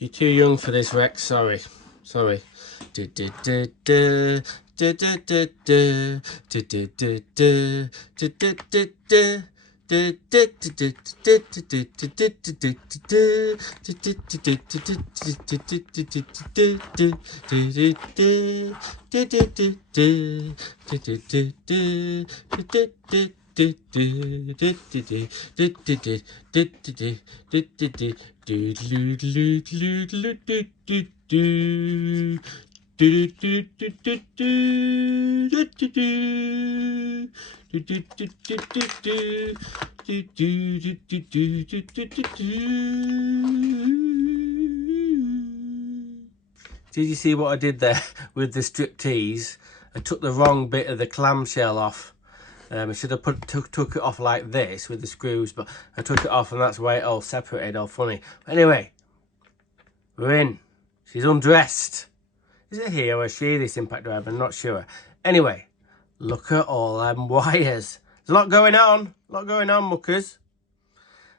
You're too young for this, Rex. Sorry. Sorry. Did you see what I did there with the striptease? I took the wrong bit of the clamshell off. I should have took it off like this with the screws, but I took it off and that's why it all separated, all funny. But anyway, we're in. She's undressed. Is it he or is she, this impact driver? I'm not sure. Anyway, look at all them wires. There's a lot going on. Muckers.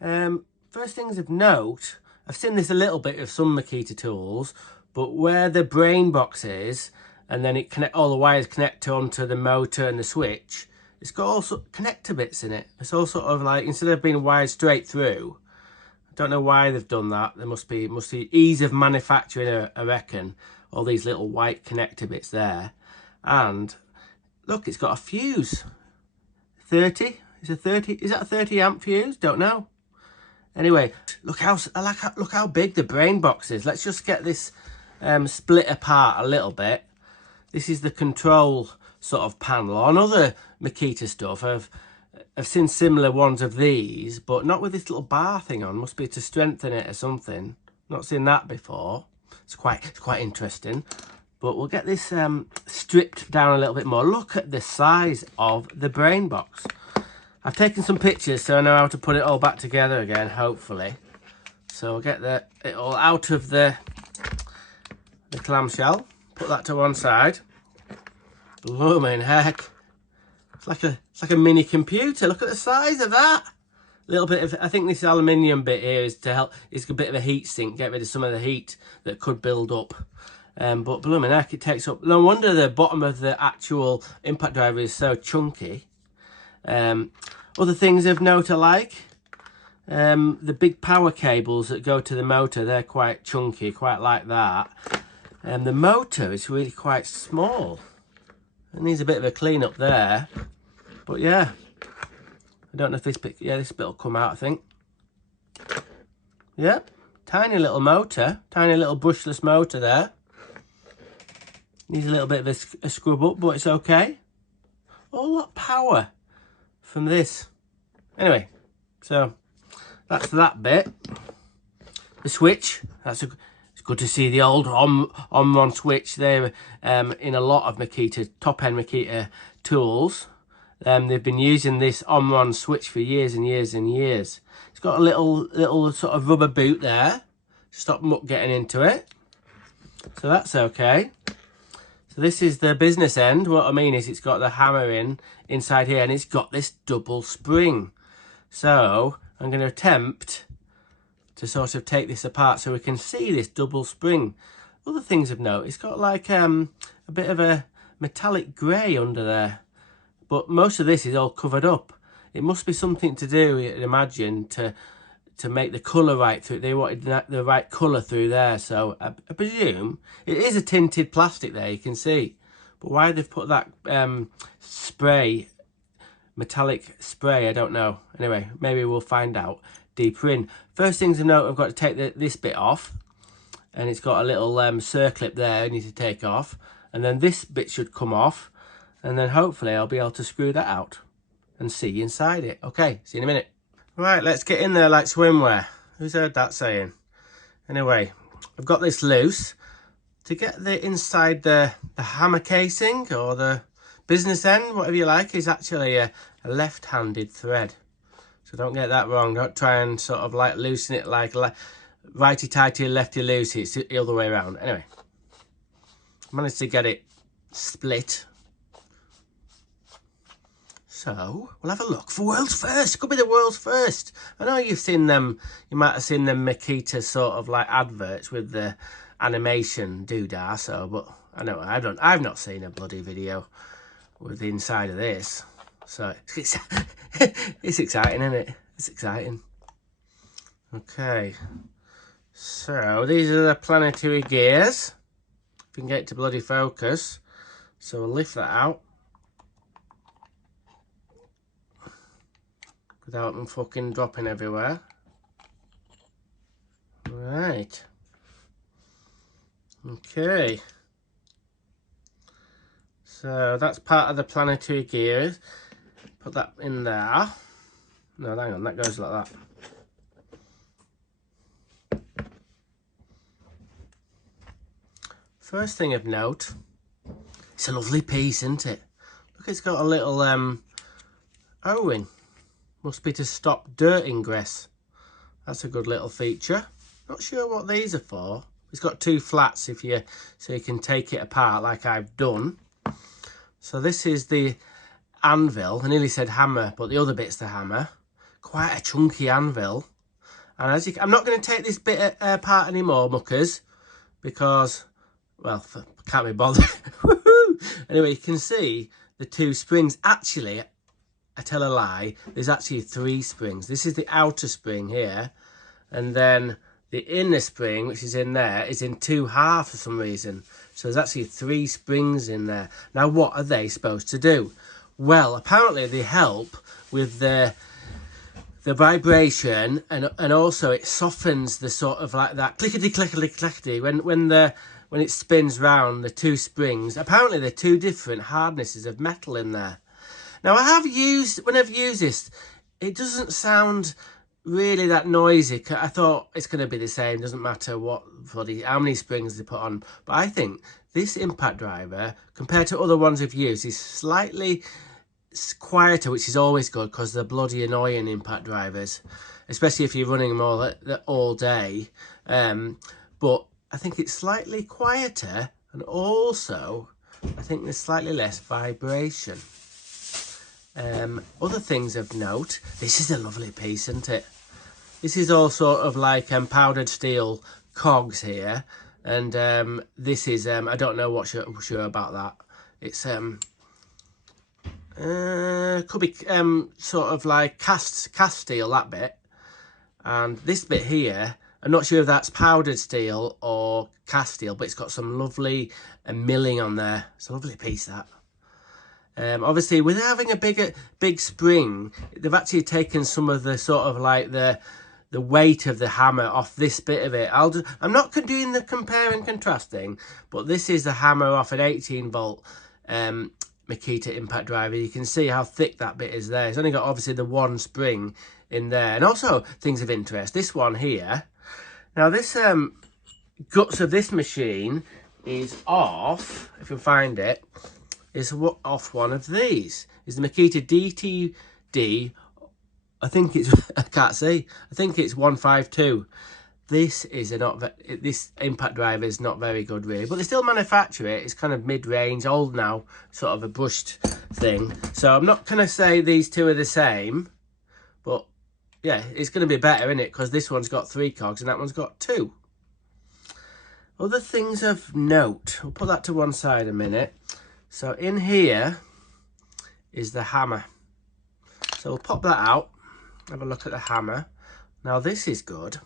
First things of note, I've seen this a little bit of some Makita tools, but where the brain box is, and then all the wires connect onto the motor and the switch, it's got also connector bits in it. It's all sort of like, instead of being wired straight through, I don't know why they've done that. There must be ease of manufacturing, I reckon. All these little white connector bits there. And look, it's got a fuse. 30? Is that a 30 amp fuse? Don't know. Anyway, look how big the brain box is. Let's just get this split apart a little bit. This is the control sort of panel. On other Makita stuff, I've seen similar ones of these, but not with this little bar thing on. Must be to strengthen it or something. Not seen that before. It's quite interesting. But we'll get this stripped down a little bit more. Look at the size of the brain box. I've taken some pictures so I know how to put it all back together again, hopefully. So we'll get it all out of the clamshell. Put that to one side. Blooming heck. It's like a mini computer. Look at the size of that. A little bit of, I think this aluminium bit here is to help, it's a bit of a heat sink, get rid of some of the heat that could build up. But blooming heck, it takes up, no wonder the bottom of the actual impact driver is so chunky. Other things of note I like, the big power cables that go to the motor, they're quite chunky, quite like that. And the motor is really quite small. It needs a bit of a clean up there. But yeah, I don't know if this bit, yeah, this bit will come out, I think. Yeah, tiny little motor, tiny little brushless motor there. Needs a little bit of a scrub up, but it's okay. All that power from this. Anyway, so that's that bit. The switch, it's good to see the old on switch there in a lot of Makita, top-end Makita tools. They've been using this on switch for years and years and years. It's got a little sort of rubber boot there. Stop muck getting into it. So that's okay. So this is the business end. What I mean is it's got the hammer inside here and it's got this double spring. So I'm going to attempt to sort of take this apart so we can see this double spring. Other things of note, it's got like a bit of a metallic grey under there. But most of this is all covered up. It must be something to do, I'd imagine, to make the colour right through. They wanted the right colour through there. So I presume it is a tinted plastic there, you can see. But why they've put that spray, metallic spray, I don't know. Anyway, maybe we'll find out deeper in. First things to note, I've got to take this bit off. And it's got a little circlip there I need to take off. And then this bit should come off. And then hopefully I'll be able to screw that out and see inside it. Okay, see you in a minute. Right, let's get in there like swimwear. Who's heard that saying? Anyway, I've got this loose. To get the inside the hammer casing or the business end, whatever you like, is actually a left-handed thread. So don't get that wrong. Don't try and sort of like loosen it like righty-tighty, lefty-loosey. It's the other way around. Anyway, managed to get it split. So we'll have a look for world's first. Could be the world's first. I know you've seen them. You might have seen them Makita sort of like adverts with the animation doodah. So, but I know I've not seen a bloody video with the inside of this. So it's exciting, isn't it? It's exciting. Okay. So these are the planetary gears. If you can get it to bloody focus. So we'll lift that out. Without them fucking dropping everywhere. Right. Okay. So that's part of the planetary gears. Put that in there. No, hang on, that goes like that. First thing of note, it's a lovely piece, isn't it? Look, it's got a little O-ring. Must be to stop dirt ingress. That's a good little feature. Not sure what these are for. It's got two flats so you can take it apart like I've done. So this is the anvil. I nearly said hammer, but the other bit's the hammer. Quite a chunky anvil. And as I'm not going to take this bit apart anymore, muckers, because, well, can't be bothered. Anyway, you can see the two springs. Actually, I tell a lie, there's actually 3 springs. This is the outer spring here, and then the inner spring, which is in there, is in 2 halves for some reason. So there's actually 3 springs in there. Now, what are they supposed to do? Well, apparently they help with the vibration, and also it softens the sort of like that clickety clickety clickety when it spins round the 2 springs. Apparently they're 2 different hardnesses of metal in there. Now, when I've used this, it doesn't sound really that noisy. I thought it's going to be the same, doesn't matter how many springs they put on. But I think this impact driver, compared to other ones I've used, is slightly quieter, which is always good because they're bloody annoying impact drivers, especially if you're running them all day. But I think it's slightly quieter, and also I think there's slightly less vibration. Other things of note, this is a lovely piece, isn't it? This is all sort of like powdered steel cogs here, and this is I don't know what sure about that. It's could be sort of like cast steel, that bit, and this bit here, I'm not sure if that's powdered steel or cast steel, but it's got some lovely milling on there. It's a lovely piece, that. Obviously, with having a big spring, they've actually taken some of the sort of like the weight of the hammer off this bit of it. I'm not doing the compare and contrasting, but this is the hammer off an 18-volt Makita impact driver. You can see how thick that bit is there. It's only got obviously the 1 spring in there. And also things of interest, this one here. Now this guts of this machine is off, if you find it, is off one of these. Is the Makita DTD, I think it's, I can't see, I think it's 152. This is this impact driver is not very good really, but they still manufacture it. It's kind of mid-range, old now, sort of a brushed thing. So I'm not going to say these two are the same, but yeah, it's going to be better, isn't it? Because this one's got 3 cogs and that one's got 2. Other things of note, we'll put that to one side a minute. So in here is the hammer. So we'll pop that out, have a look at the hammer. Now this is good.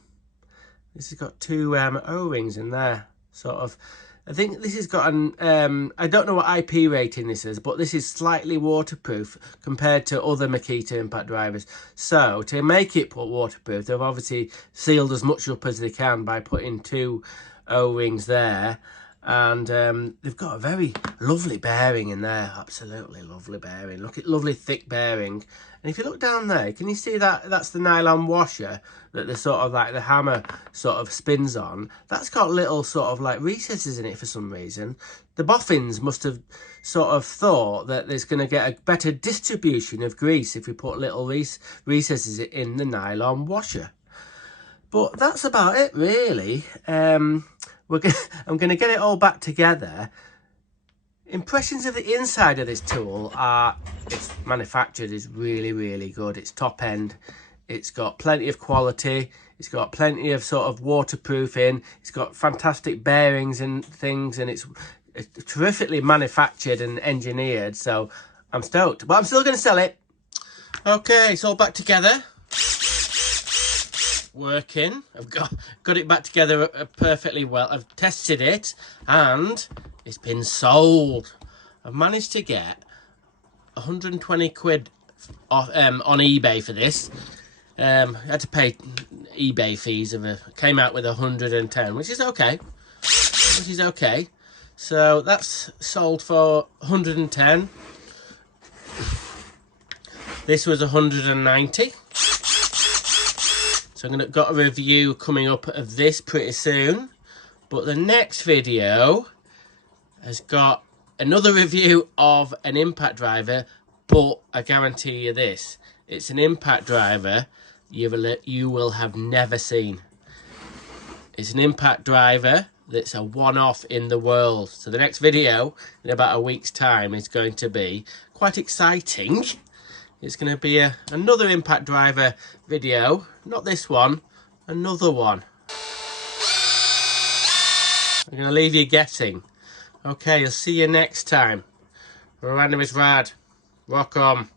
This has got 2 O-rings in there, sort of. I think this has got an, I don't know what IP rating this is, but this is slightly waterproof compared to other Makita impact drivers. So to make it waterproof, they've obviously sealed as much up as they can by putting 2 O-rings there. And they've got a very lovely bearing in there. Absolutely lovely bearing. Look at lovely thick bearing. And if you look down there, can you see that that's the nylon washer that the sort of like the hammer sort of spins on? That's got little sort of like recesses in it for some reason. The boffins must have sort of thought that there's going to get a better distribution of grease if we put little recesses in the nylon washer. But that's about it really. I'm going to get it all back together. Impressions of the inside of this tool are, it's manufactured is really, really good. It's top end. It's got plenty of quality. It's got plenty of sort of waterproofing. It's got fantastic bearings and things, and it's terrifically manufactured and engineered. So I'm stoked, but I'm still going to sell it. Okay, it's all back together. Working. I've got it back together perfectly well. I've tested it and it's been sold. I've managed to get 120 quid off, on eBay for this. I had to pay eBay fees came out with 110, which is okay. Which is okay. So that's sold for 110. This was 190. So I'm got a review coming up of this pretty soon. But the next video has got another review of an impact driver, but I guarantee you this, it's an impact driver you will have never seen. It's an impact driver that's a one-off in the world. So the next video in about a week's time is going to be quite exciting. It's going to be another impact driver video, not this one, another one. I'm going to leave you guessing. Okay, I'll see you next time. Random is rad. Rock on.